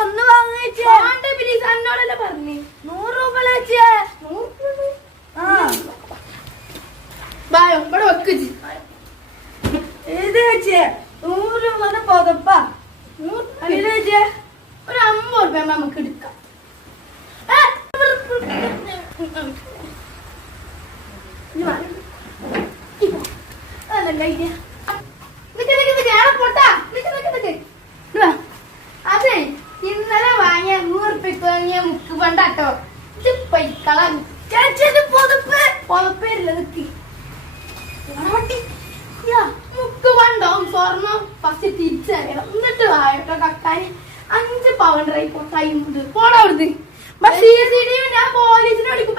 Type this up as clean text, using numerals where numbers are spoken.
ഒന്ന് വാങ്ങിച്ചേ പ്ലീസ് എന്നോടല്ലേ പറഞ്ഞു 100 രൂപ ഇവിടെ വെക്ക് ഇത് വെച്ചേ 100 രൂപ പുതപ്പാ ഒരു 50 രൂപ നമുക്ക് എടുക്കാം അതെ ഇന്നലെ വാങ്ങിയ 100 രൂപയ്ക്ക് വാങ്ങിയ മുക്ക് പണ്ടാട്ടോ ഇത് പൈക്കളാ പുതപ്പേരില്ല നിക്ക് മുക്ക് പണ്ടോ സ്വർണം ഫസ്റ്റ് തിരിച്ചറിയണം എന്നിട്ട് വായട്ടോ കക്കാന് 5 പവൻ ടൈമുണ്ട് പോടാ അവിടുന്ന് ഞാൻ പോലീസിനെ വിളിക്കും